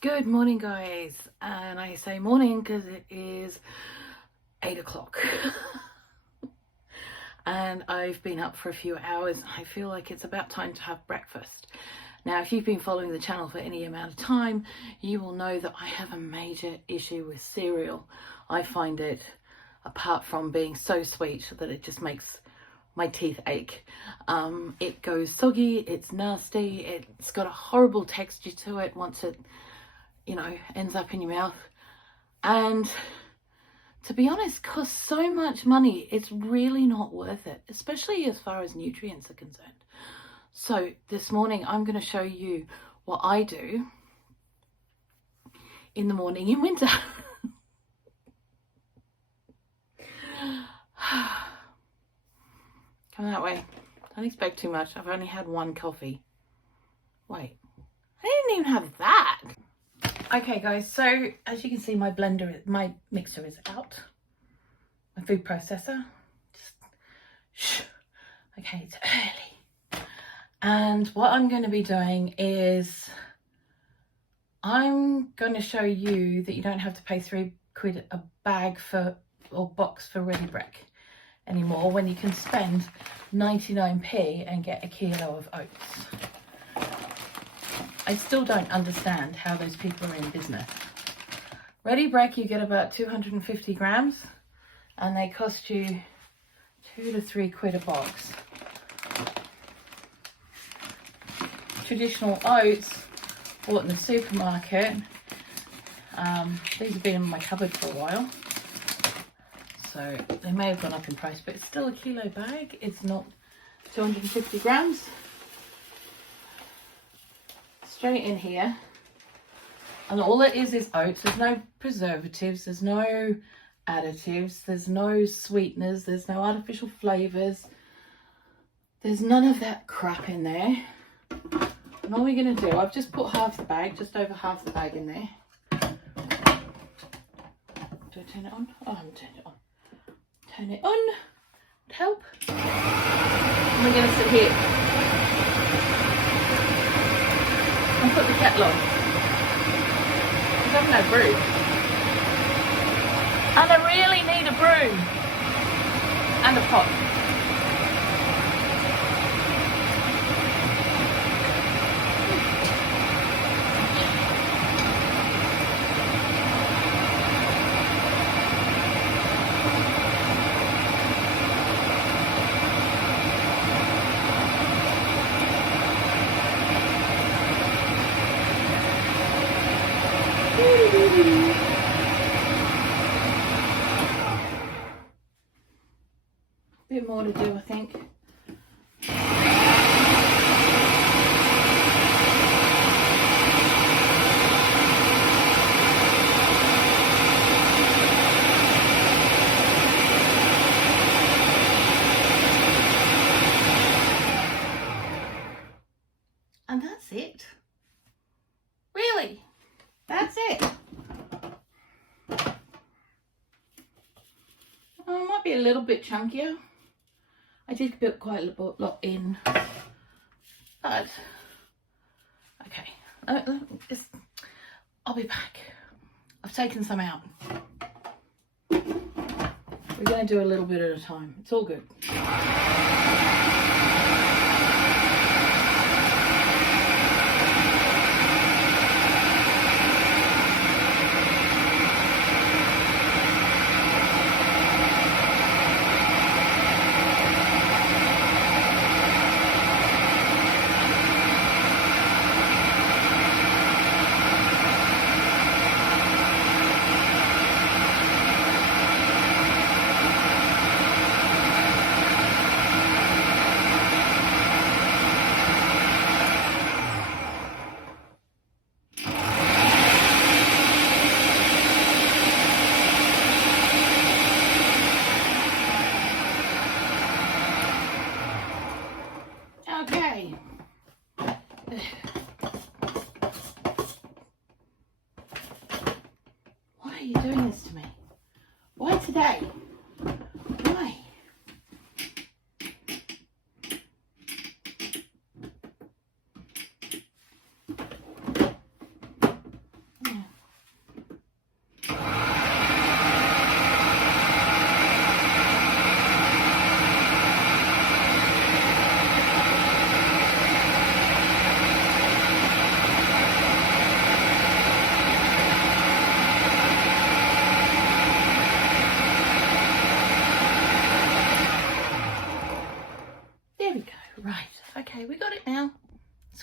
Good morning, guys, and I say morning because it is 8 o'clock and I've been up for a few hours. I feel like it's about time to have breakfast. Now, if you've been following the channel for any amount of time, you will know that I have a major issue with cereal. I find it, apart from being so sweet, that it just makes my teeth ache. It goes soggy, it's nasty, it's got a horrible texture to it once it ends up in your mouth, and to be honest, costs so much money. It's really not worth it, especially as far as nutrients are concerned. So this morning I'm going to show you what I do in the morning in winter. Come that way. Don't expect too much. I've only had one coffee. Wait, I didn't even have that. Okay guys, so as you can see, my mixer is out. My food processor. Shh. Okay, it's early. And what I'm going to be doing is I'm going to show you that you don't have to pay £3 a bag or box for ready Brek anymore, when you can spend 99p and get a kilo of oats. I still don't understand how those people are in business. Ready Brek, you get about 250 grams and they cost you £2 to £3 a box. Traditional oats bought in the supermarket. These have been in my cupboard for a while, so they may have gone up in price, but it's still a kilo bag. It's not 250 grams. Straight in here, and all it is oats. There's no preservatives, there's no additives, there's no sweeteners, there's no artificial flavors, there's none of that crap in there. And all we're going to do, I've just put half the bag, just over half the bag in there. Do I turn it on? Oh, I haven't turned it on. Turn it on, would help. And we're going to sit here and put the kettle on, because I haven't had brew, and I really need a broom and a pot. Bit more to do, I think. And that's it. Really? That's it. Oh, it might be a little bit chunkier. I did put quite a lot in, but okay. I'll be back. I've taken some out. We're going to do a little bit at a time. It's all good. Okay. Why are you doing this to me? Why today? Why?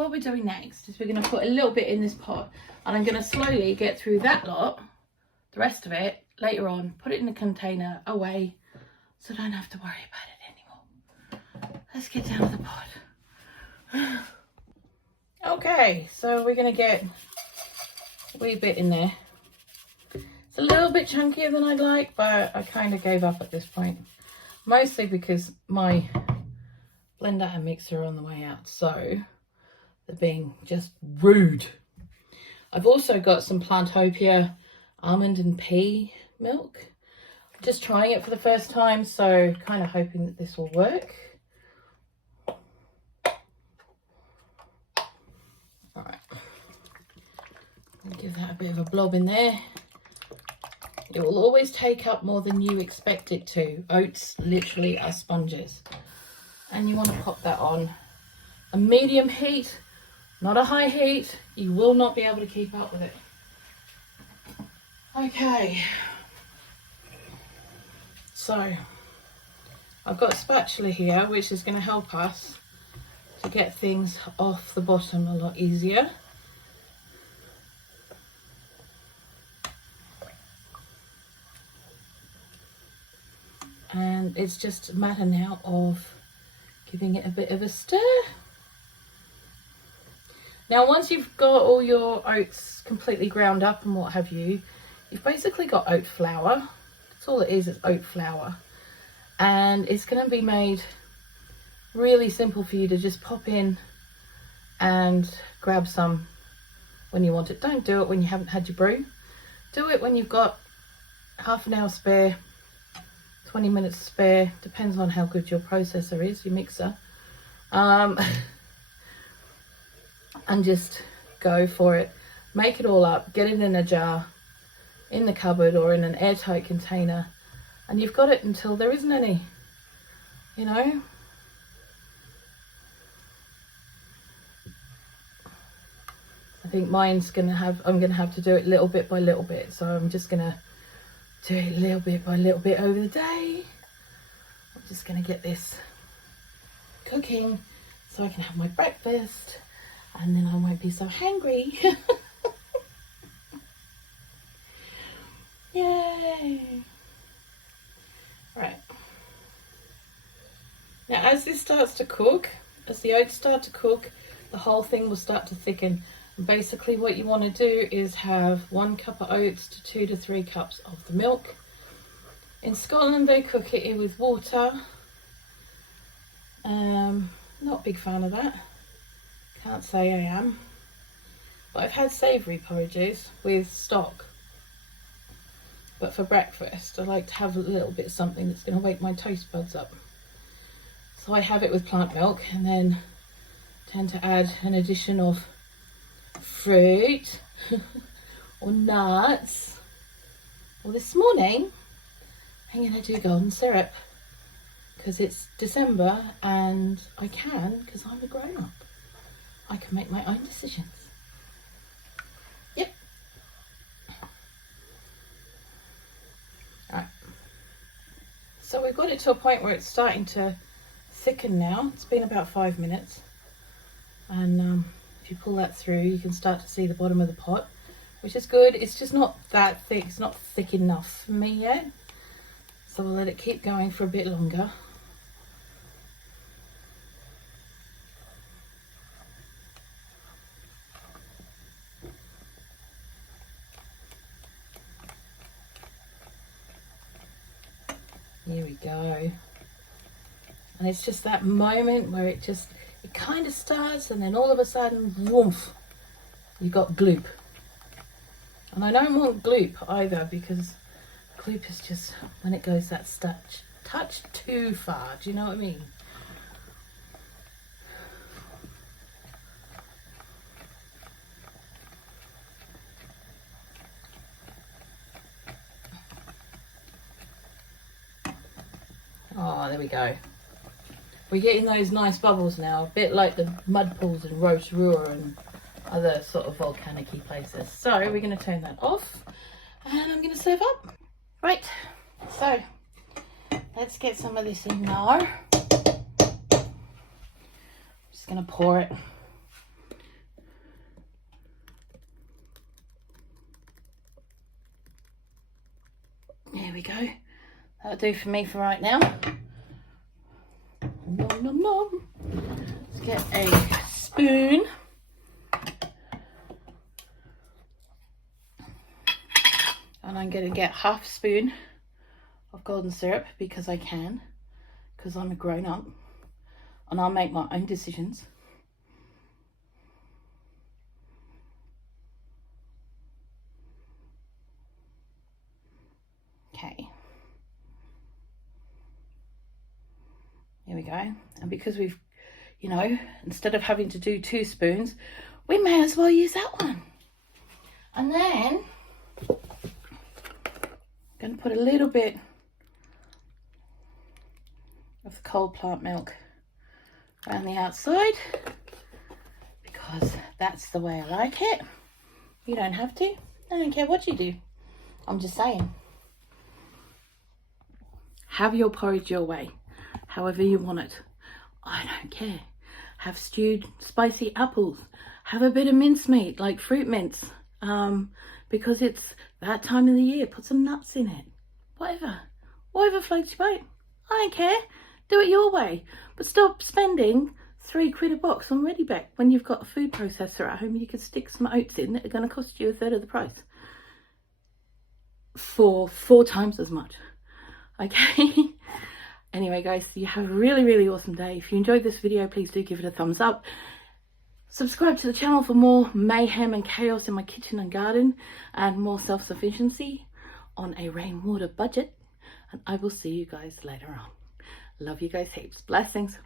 what we're doing next is we're going to put a little bit in this pot, and I'm going to slowly get through that lot, the rest of it later on, put it in a container away, so I don't have to worry about it anymore. Let's get down to the pot. Okay, so we're going to get a wee bit in there. It's a little bit chunkier than I'd like, but I kind of gave up at this point. Mostly because my blender and mixer are on the way out, so they're being just rude. I've also got some Plantopia almond and pea milk. I'm just trying it for the first time, so kind of hoping that this will work. All right, give that a bit of a blob in there. It will always take up more than you expect it to. Oats literally are sponges. And you want to pop that on a medium heat, not a high heat. You will not be able to keep up with it. Okay. So, I've got a spatula here, which is going to help us to get things off the bottom a lot easier. And it's just a matter now of giving it a bit of a stir. Now, once you've got all your oats completely ground up and what have you, you've basically got oat flour. That's all it is oat flour. And it's going to be made really simple for you to just pop in and grab some when you want it. Don't do it when you haven't had your brew. Do it when you've got half an hour spare, 20 minutes spare, depends on how good your processor is, your mixer. And just go for it. Make it all up, get it in a jar, in the cupboard or in an airtight container, and you've got it until there isn't any, you know. I think mine's I'm gonna have to do it little bit by little bit, so I'm just gonna do it little bit by little bit over the day. I'm just going to get this cooking so I can have my breakfast, and then I won't be so hungry. Yay! Right. Now, as this starts to cook, as the oats start to cook, the whole thing will start to thicken. Basically what you want to do is have 1 cup of oats to 2 to 3 cups of the milk. In Scotland they cook it with water. Not a big fan of that. Can't say I am. But I've had savoury porridges with stock. But for breakfast I like to have a little bit of something that's going to wake my taste buds up. So I have it with plant milk, and then tend to add an addition of fruit or nuts. Well, this morning I'm going to do golden syrup because it's December and I can, because I'm a grown-up. I can make my own decisions. Yep. Alright. So we've got it to a point where it's starting to thicken now. It's been about 5 minutes. And if you pull that through, you can start to see the bottom of the pot, which is good. It's just not that thick. It's not thick enough for me yet. So we'll let it keep going for a bit longer. Here we go. And it's just that moment where it kind of starts, and then all of a sudden, woof, you got gloop. And I don't want gloop either, because gloop is just when it goes that touch too far. Do you know what I mean? Oh, there we go. We're getting those nice bubbles now, a bit like the mud pools in Rotorua and other sort of volcanic-y places. So we're going to turn that off, and I'm going to serve up. Right, so let's get some of this in now. I'm just going to pour it There we go. That'll do for me for right now. Nom, nom, nom. Let's get a spoon. And I'm going to get half a spoon of golden syrup because I can, because I'm a grown up and I'll make my own decisions. Okay. There we go. And because we've, you know, instead of having to do 2 spoons, we may as well use that one. And then I'm going to put a little bit of the cold plant milk around the outside because that's the way I like it. You don't have to. I don't care what you do. I'm just saying. Have your porridge your way, however you want it. I don't care. Have stewed spicy apples. Have a bit of mincemeat, like fruit mince, because it's that time of the year. Put some nuts in it. Whatever floats your boat. I don't care. Do it your way. But stop spending £3 a box on Ready Brek when you've got a food processor at home. You could stick some oats in that are going to cost you 1/3 of the price for 4 times as much. Okay. Anyway, guys, you have a really, really awesome day. If you enjoyed this video, please do give it a thumbs up. Subscribe to the channel for more mayhem and chaos in my kitchen and garden and more self-sufficiency on a rainwater budget. And I will see you guys later on. Love you guys heaps. Blessings.